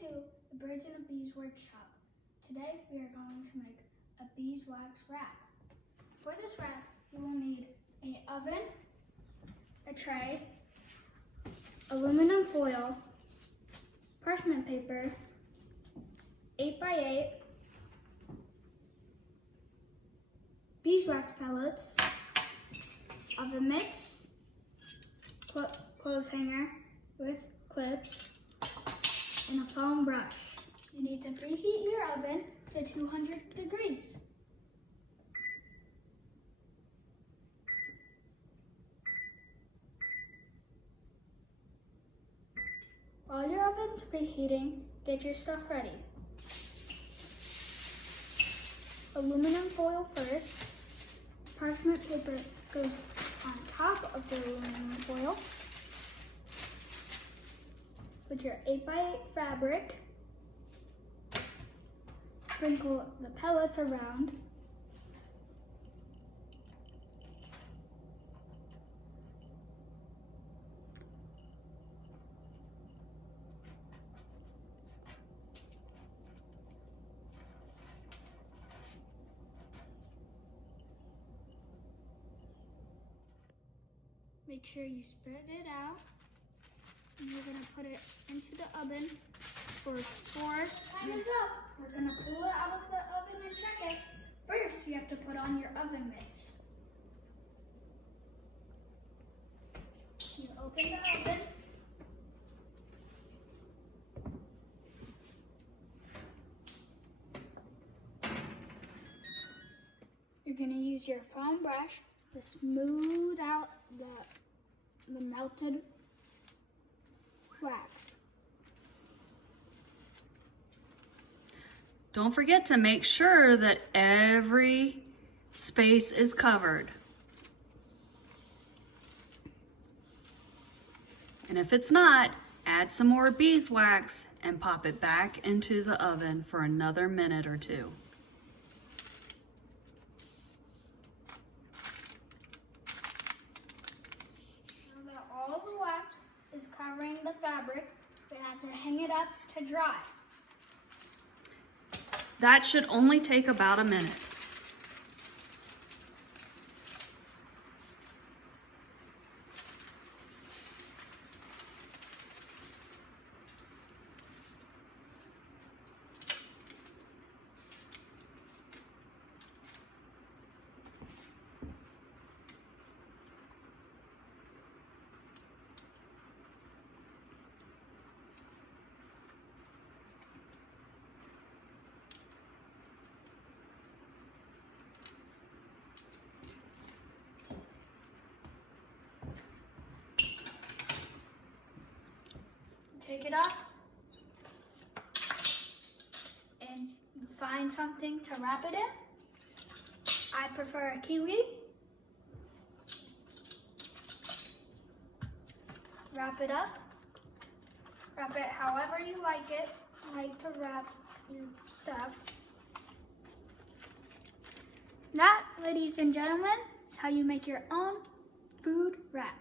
to the Birds and Bees workshop. Today we are going to make a beeswax wrap. For this wrap, you will need an oven, a tray, aluminum foil, parchment paper, 8x8, beeswax pellets, oven mitts, clothes hanger with clips, and a foam brush. You need to preheat your oven to 200 degrees. While your oven's preheating, get your stuff ready. Aluminum foil first. Parchment paper goes on top of the aluminum foil. Put your 8x8 fabric. Sprinkle the pellets around. Make sure you spread it out. And we're gonna put it into the oven for 4 minutes. We're gonna pull it out of the oven and check it. First, you have to put on your oven mitts. You open the oven. You're gonna use your foam brush to smooth out the melted wax. Don't forget to make sure that every space is covered. And if it's not, add some more beeswax and pop it back into the oven for another minute or two. Now that all the wax is covering the fabric, we have to hang it up to dry. That should only take about a minute. Take it off and find something to wrap it in. I prefer a kiwi. Wrap it up. Wrap it however you like it. I like to wrap your stuff. That, ladies and gentlemen, is how you make your own food wrap.